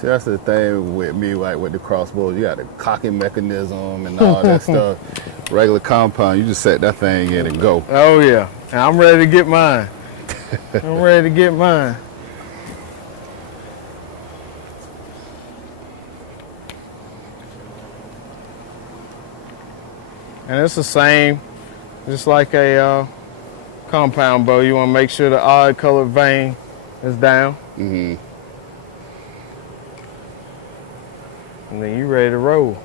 See, that's the thing with me, like with the crossbow. You got the cocking mechanism and all that stuff. Regular compound, you just set that thing in and go. Oh yeah, and I'm ready to get mine. I'm ready to get mine. And it's the same, just like a compound bow. You want to make sure the odd colored vein is down. Mm-hmm. And then you ready to roll.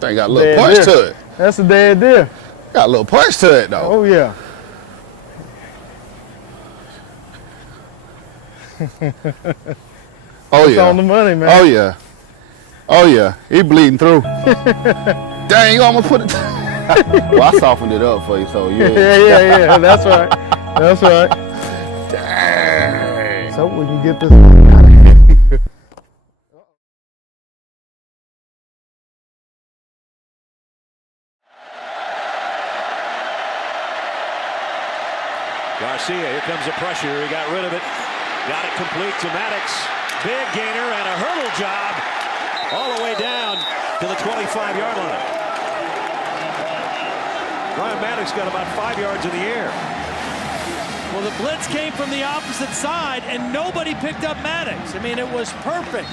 Thing got a little punch to it. That's a dead deer. Got a little punch to it though. Oh yeah. Oh It's yeah. on the money, man. Oh yeah. Oh yeah. He bleeding through. Dang, you almost put it. Well, I softened it up for you, so yeah. yeah. That's right. That's right. Dang. So we can get this out of here. Garcia, here comes the pressure. He got rid of it. Got it complete to Maddox. Big gainer and a hurdle job all the way down to the 25-yard line. Brian Maddox got about 5 yards in the air. Well, the blitz came from the opposite side, and nobody picked up Maddox. I mean, it was perfect.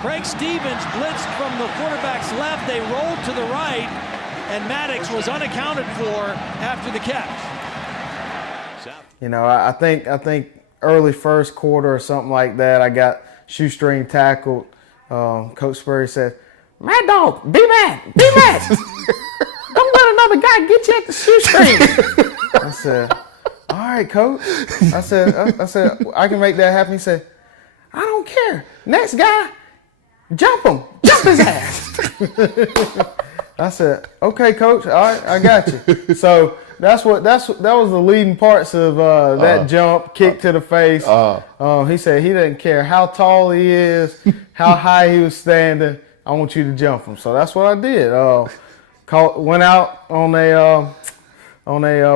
Craig Stevens blitzed from the quarterback's left. They rolled to the right, and Maddox was unaccounted for after the catch. You know, I think early first quarter or something like that, I got shoestring tackled. Coach Spurrier said, "Mad Dog, be mad. Don't let another guy get you at the shoestring." I said, "All right, Coach." I said, I can make that happen. He said, "I don't care. Next guy, jump him. Jump his ass." I said, "Okay, Coach. All right, I got you." So that was the leading parts of that jump, kick to the face. He said he didn't care how tall he is, how high he was standing. I want you to jump him. So that's what I did. Went out on a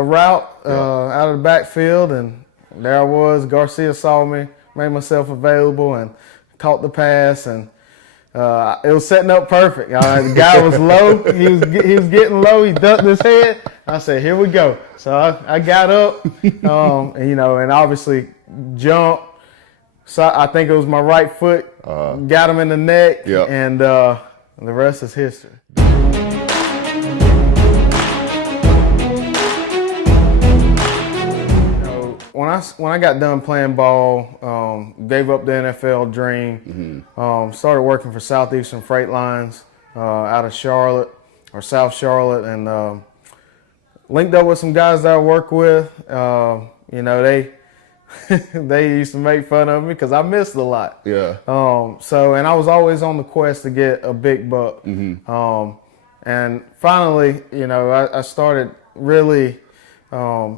route out of the backfield, and there I was. Garcia saw me, made myself available, and caught the pass, and it was setting up perfect. The guy was low. He was getting low. He ducked his head. I said, "Here we go." So I got up, and obviously jumped. So I think it was my right foot. Got him in the neck, and the rest is history. When I got done playing ball, gave up the NFL dream, started working for Southeastern Freight Lines out of Charlotte or South Charlotte, and linked up with some guys that I work with. They used to make fun of me because I missed a lot. Yeah. And I was always on the quest to get a big buck. And finally, I started really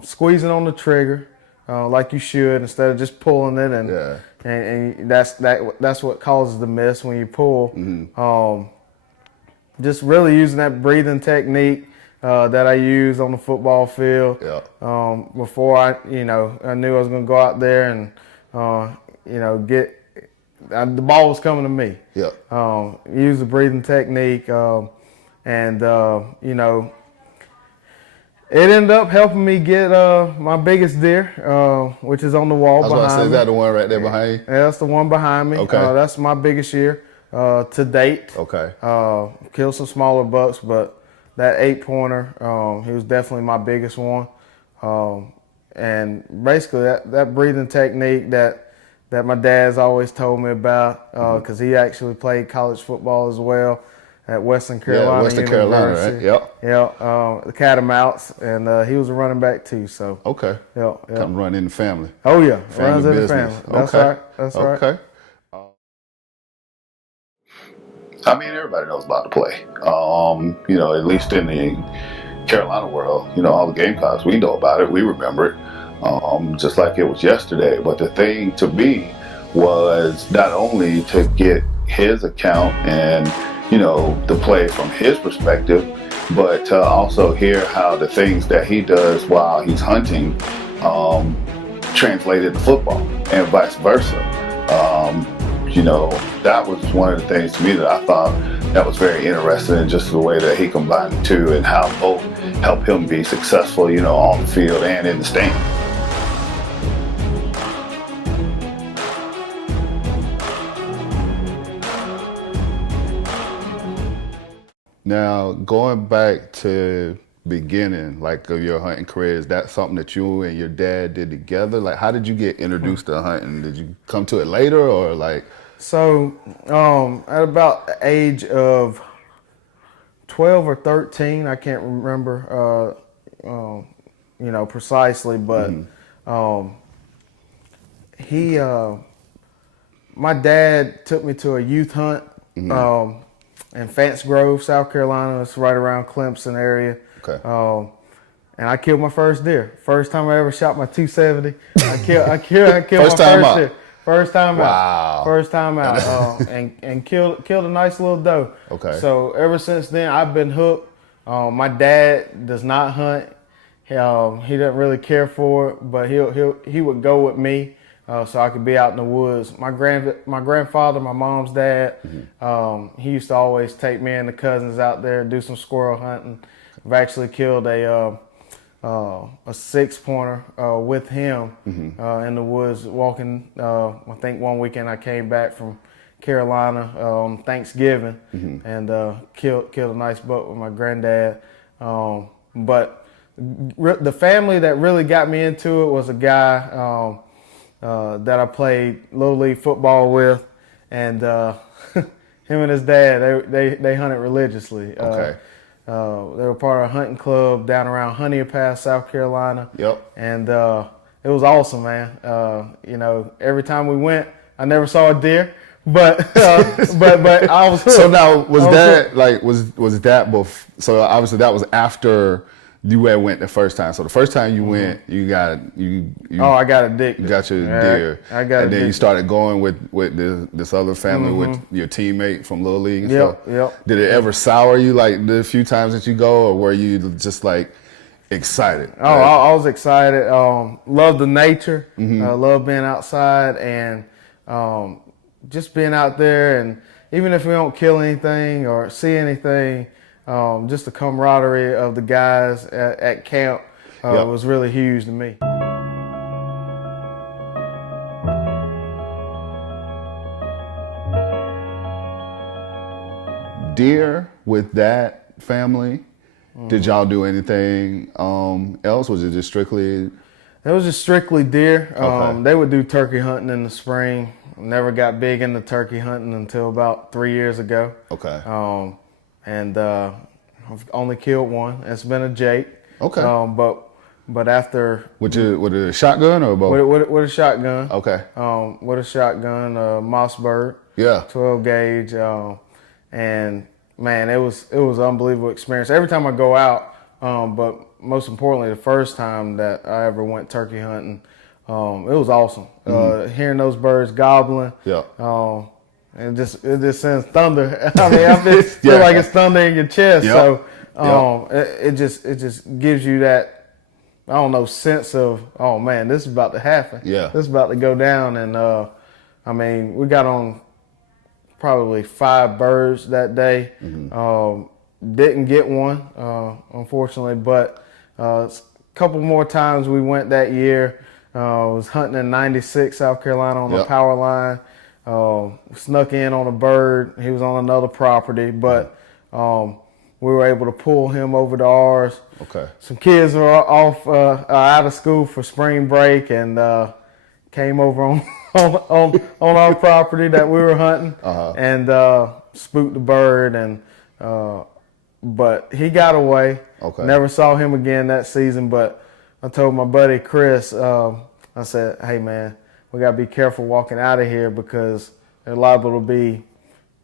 squeezing on the trigger. Like you should, instead of just pulling it, and that's what causes the miss when you pull. Just really using that breathing technique that I use on the football field. Before I knew I was going to go out there and get the ball was coming to me. Use the breathing technique, it ended up helping me get my biggest deer, which is on the wall behind me. I was about to say, is that the one right there behind you? Yeah, that's the one behind me. Okay. That's my biggest year to date. Okay. Killed some smaller bucks, but that 8-pointer, he was definitely my biggest one. And basically that breathing technique that my dad's always told me about, because he actually played college football as well at Western Carolina. Yeah, Western Carolina, right? Yep. The Catamounts, and he was a running back too. So okay. Yep. Come run in the family. Oh yeah, Family runs in the business. family. That's right. That's right. Okay. I mean, everybody knows about the play. At least in the Carolina world, all the Gamecocks, we know about it. We remember it, just like it was yesterday. But the thing to me was not only to get his account and the play from his perspective, but to also hear how the things that he does while he's hunting translated to football and vice versa. That was one of the things to me that I thought that was very interesting, and just the way that he combined the two and how both help him be successful, on the field and in the stand. Now, going back to beginning, like, of your hunting career, is that something that you and your dad did together? Like, how did you get introduced to hunting? Did you come to it later, or like? So, at about the age of 12 or 13, I can't remember, precisely, but my dad took me to a youth hunt in Fance Grove, South Carolina. It's right around Clemson area. Okay. And I killed my first deer. First time I ever shot my 270. I killed my first deer. First time out. Wow. First time out. And killed a nice little doe. Okay. So ever since then, I've been hooked. My dad does not hunt. He doesn't really care for it, but he would go with me so I could be out in the woods. My grandfather, my mom's dad, he used to always take me and the cousins out there, do some squirrel hunting. I've actually killed a 6-pointer with him in the woods walking. I think one weekend I came back from Carolina on Thanksgiving and killed a nice buck with my granddad. But the family that really got me into it was a guy that I played Little League football with, and him and his dad, they hunted religiously. Okay. They were part of a hunting club down around Honea Pass, South Carolina. Yep. And it was awesome, man. Every time we went, I never saw a deer, but I was hooked. So now, was that so obviously that was after you had went the first time. So the first time you went, I got addicted. You got your deer. I got and addicted. then you started going with this other family, with your teammate from Little League and Yep, stuff. yep. Did it ever sour you, like, the few times that you go, or were you just like excited? Oh, I was excited. Loved the nature. Loved being outside and just being out there. And even if we don't kill anything or see anything, just the camaraderie of the guys at camp was really huge to me. Deer with that family, did y'all do anything else? Was it just strictly? It was just strictly deer. Okay. They would do turkey hunting in the spring. Never got big into turkey hunting until about 3 years ago. Okay. And I've only killed one. It's been a Jake. Okay. But after With a shotgun or both? with a shotgun. Okay. With a shotgun, Mossberg. Yeah. 12 gauge. And man, it was an unbelievable experience. Every time I go out, but most importantly, the first time that I ever went turkey hunting, it was awesome. Hearing those birds gobbling. Yeah. It just sends thunder. I mean, I feel like it's thunder in your chest. Yep. So it just gives you that, I don't know, sense of, oh man, this is about to happen. Yeah. This is about to go down. And I mean, we got on probably 5 birds that day. Didn't get one, unfortunately, but a couple more times we went that year. Was hunting in 96 South Carolina on the power line. Snuck in on a bird. He was on another property, but we were able to pull him over to ours. Okay. Some kids were off out of school for spring break and came over on our property that we were hunting and spooked the bird. And but he got away. Okay. Never saw him again that season. But I told my buddy Chris, I said, "Hey man, we gotta be careful walking out of here because they're liable to be,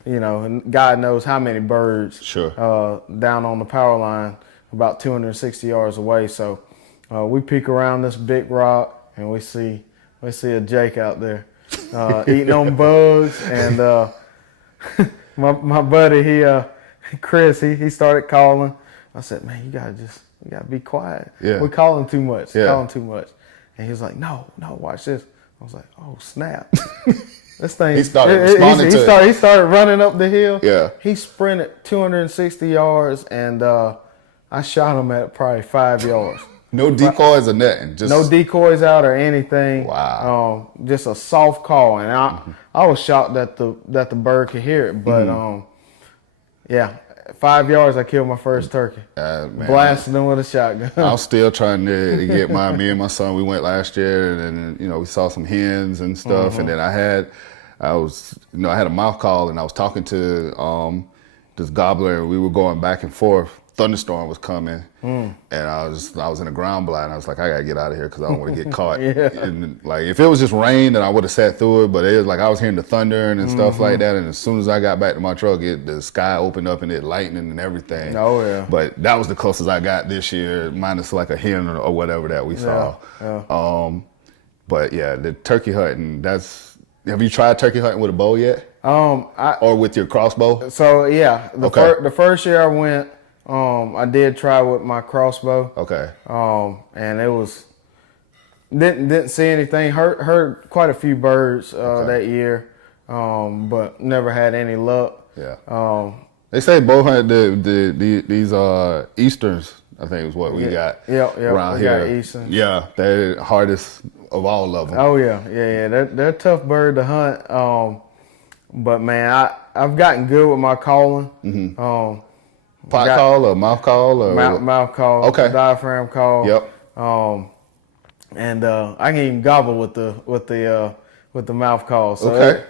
and God knows how many birds down on the power line, about 260 yards away." So we peek around this big rock and we see a Jake out there eating on bugs, and my buddy, Chris, he started calling. I said, man, you gotta be quiet. Yeah. We're calling too much. Yeah. Calling too much. And he was like, no, watch this. I was like, oh snap. This thing. He started responding to it. He started running up the hill. Yeah. He sprinted 260 yards, and I shot him at probably 5 yards. No decoys or nothing. Just No decoys out or anything. Wow. Just a soft call, and I was shocked that the bird could hear it. But yeah, 5 yards, I killed my first turkey. Man, Blasting them with a shotgun. I'm still trying to get me and my son. We went last year, and we saw some hens and stuff, and then I had a mouth call, and I was talking to this gobbler, and we were going back and forth. Thunderstorm was coming, and I was in a ground blind. I was like, I gotta get out of here because I don't want to get caught. And like, if it was just rain, then I would have sat through it. But it was like I was hearing the thunder and stuff like that. And as soon as I got back to my truck, the sky opened up and it lightning and everything. Oh yeah. But that was the closest I got this year, minus like a hen or whatever that we saw. Yeah. But yeah, the turkey hunting. Have you tried turkey hunting with a bow yet? Or with your crossbow? So yeah, the first year I went. I did try with my crossbow. Okay. And it was didn't see anything. Heard quite a few birds that year, but never had any luck. Yeah. They say bow hunt these Easterns, I think is what we got around here. Got Easterns. Yeah, they're the hardest of all of them. Oh yeah. They're a tough bird to hunt. But man, I've gotten good with my calling. Mm-hmm. Pot call or mouth call or mouth call. Okay. Diaphragm call. Yep. And I can even gobble with the mouth call. So okay.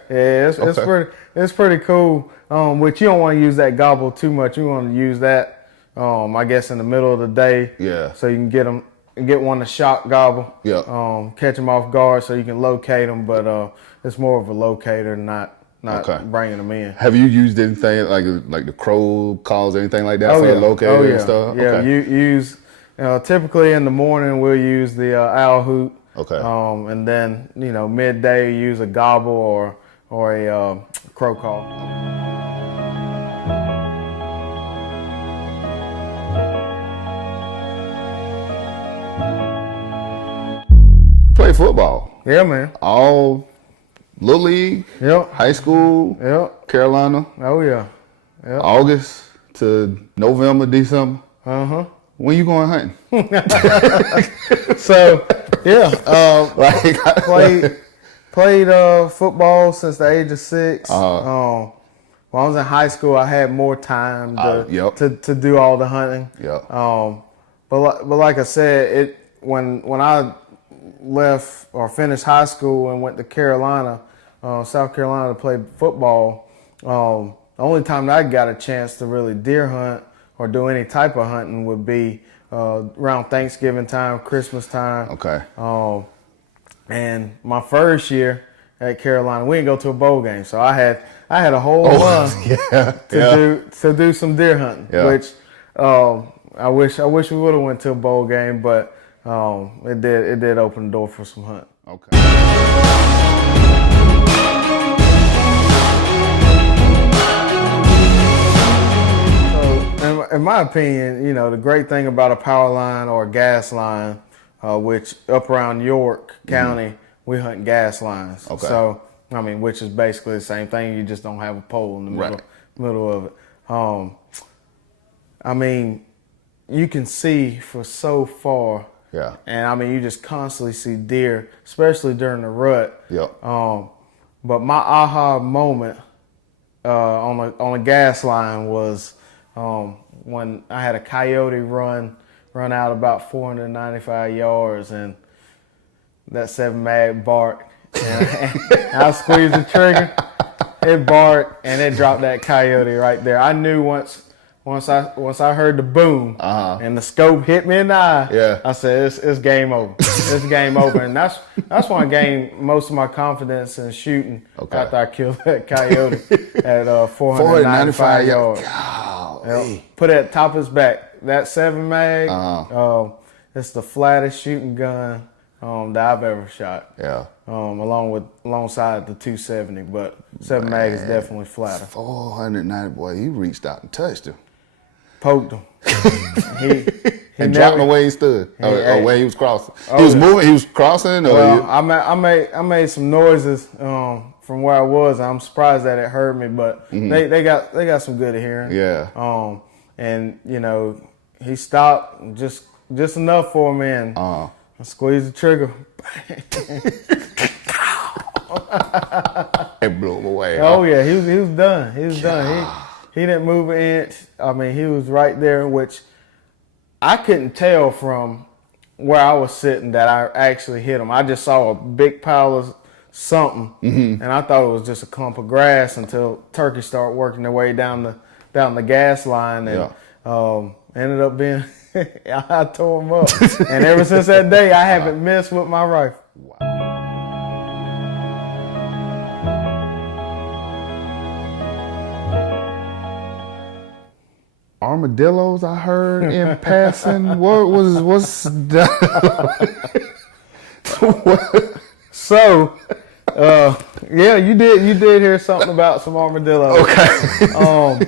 It's pretty cool. But you don't want to use that gobble too much. You want to use that, I guess, in the middle of the day. Yeah. So you can get one to shock gobble. Yeah. Catch them off guard so you can locate them. But it's more of a locator, not bringing them in. Have you used anything like the crow calls, anything like that for a locator and stuff? Yeah, okay. You use typically in the morning we'll use the owl hoot. Okay. And then midday you use a gobble or a crow call. Play football. Yeah, man. All Little League, high school, Carolina. Oh yeah. August to November, December. When you going hunting? So played football since the age of 6. When I was in high school, I had more time to do all the hunting. But like I said, when I left or finished high school and went to Carolina, South Carolina, to play football, the only time that I got a chance to really deer hunt or do any type of hunting would be around Thanksgiving time, Christmas time. Okay. And my first year at Carolina, we didn't go to a bowl game, so I had a whole month to do some deer hunting, which I wish we would have went to a bowl game, but it did open the door for some hunt. Okay. In my opinion, the great thing about a power line or a gas line, which up around York County, we hunt gas lines. Okay. So, which is basically the same thing. You just don't have a pole in the middle of it. You can see for so far. Yeah. And you just constantly see deer, especially during the rut. Yep. But my aha moment on a gas line was when I had a coyote run out about 495 yards, and that 7 mag barked, and I squeezed the trigger, it barked, and it dropped that coyote right there. I knew once I heard the boom and the scope hit me in the eye, I said it's game over. It's game over, and that's when I gained most of my confidence in shooting after I killed that coyote at 495 yards. Put it at top of his back. That 7 mag, it's the flattest shooting gun that I've ever shot. Yeah. Alongside the 270, but 7 mag is definitely flatter. 490, boy, you reached out and touched him. Poked him. he and dropped him where he stood, or where he was crossing. Oh, he was moving, he was crossing? Or well, I made some noises from where I was. I'm surprised that it heard me, but they got some good hearing. Yeah. And, you know, he stopped just enough for me, and I squeezed the trigger. It blew him away. Oh yeah, he was done. He was done. He didn't move an inch. I mean, he was right there, which I couldn't tell from where I was sitting that I actually hit him. I just saw a big pile of something, and I thought it was just a clump of grass until turkeys started working their way down the gas line, and ended up being I tore him up. And ever since that day, I haven't missed with my rifle. Armadillos, I heard in passing. What's that? So, yeah, you did hear something about some armadillos. Okay.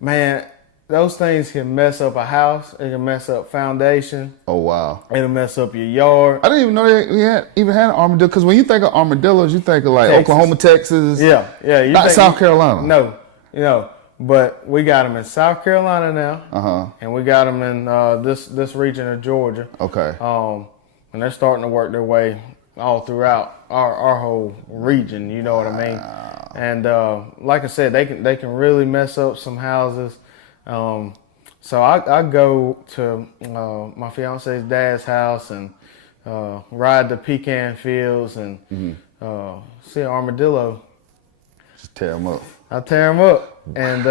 Man, those things can mess up a house. It can mess up foundation. Oh wow. It'll mess up your yard. I didn't even know they even had an armadillo. Because when you think of armadillos, you think of like Texas. Oklahoma, Texas. Yeah. Not South Carolina. No, you know. But we got them in South Carolina now, and we got them in this region of Georgia. Okay. And they're starting to work their way all throughout our whole region. You know what I mean? And like I said, they can really mess up some houses. So I go to my fiance's dad's house and ride the pecan fields and see an armadillo. Just tear them up. I tear them up, and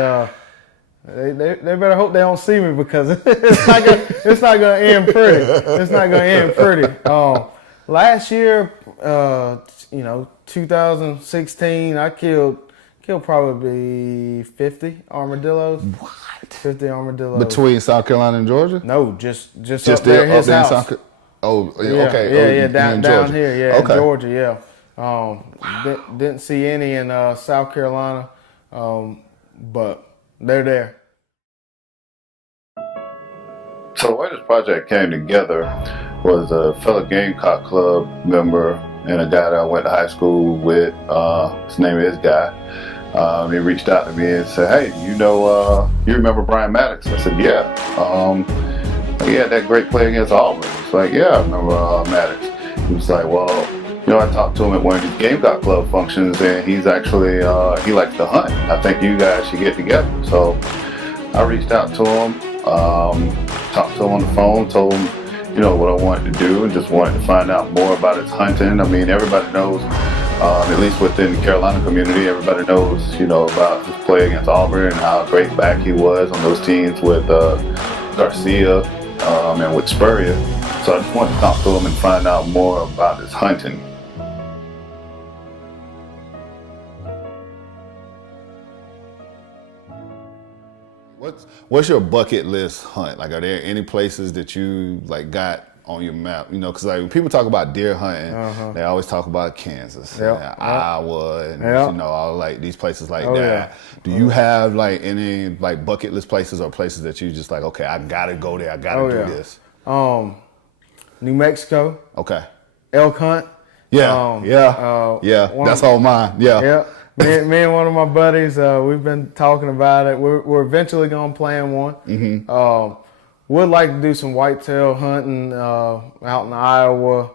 they better hope they don't see me, because it's not gonna end pretty. It's not gonna end pretty. Last year, 2016, I killed probably 50 armadillos. What? 50 armadillos Between South Carolina and Georgia? No, just up there at his house. South Okay. Down here, okay. in Georgia, didn't see any in South Carolina, but they're there. So the way this project came together was a fellow Gamecock Club member and a guy that I went to high school with. His name is Guy. He reached out to me and said, "Hey, you remember Bryant Maddox?" I said, "Yeah." He had that great play against Auburn. It's like, "Yeah, I remember Maddox." He was like, "Well, I talked to him at one of these Gamecock Club functions, and he's actually, he likes to hunt. I think you guys should get together." So I reached out to him, talked to him on the phone, told him, what I wanted to do, and just wanted to find out more about his hunting. I mean, everybody knows, at least within the Carolina community, everybody knows, about his play against Auburn and how great back he was on those teams with Garcia and with Spurrier. So I just wanted to talk to him and find out more about his hunting. What's your bucket list hunt? Like, are there any places that you got on your map? Because when people talk about deer hunting, they always talk about Kansas, and Iowa, and all these places like that. Yeah. Do you have any bucket list places or places that you just okay, I gotta go there, I gotta do this? New Mexico. Okay. Elk hunt. Yeah. That's all mine. Yeah. Yeah. Me and one of my buddies, we've been talking about it. We're eventually gonna plan one. Would like to do some whitetail hunting out in Iowa,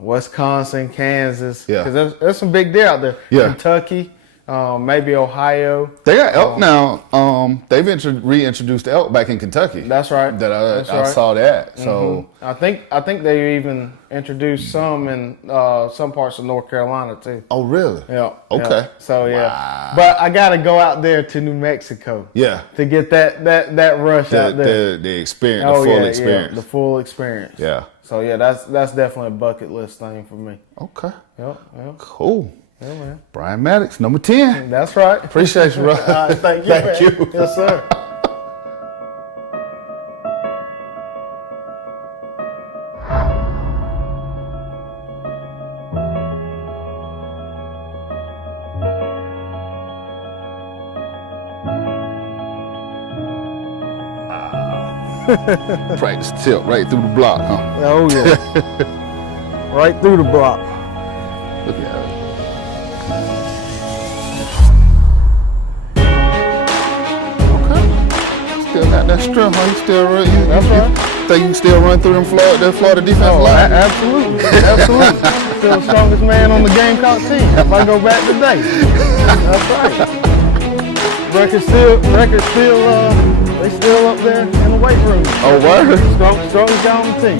Wisconsin, Kansas. Yeah. Because there's some big deer out there. Yeah. Kentucky, maybe Ohio. They got elk now. They've reintroduced elk back in Kentucky. That's right. I saw that. So I think they even introduced some in some parts of North Carolina too. Oh really? Yeah. Okay. Yeah. So yeah, but I gotta go out there to New Mexico. Yeah. To get that rush out there. The experience, the full experience. Yeah, the full experience. Yeah. So yeah, that's definitely a bucket list thing for me. Okay. Yep. Cool. Yeah, man. Bryant Maddox, number 10. That's right. Appreciate you, bro. Thank you. Thank you. Yes, sir. Practice tilt right through the block, huh? Oh yeah. Right through the block. Look at it. Okay. Still got that strength, huh? You still run. That's right. Think you can still run through them Florida defense Oh, line? absolutely. Absolutely. Still the strongest man on the Gamecock team if I go back today. That's right. Record still, they still up there in the weight room. Oh, word? Strongest guy on the team.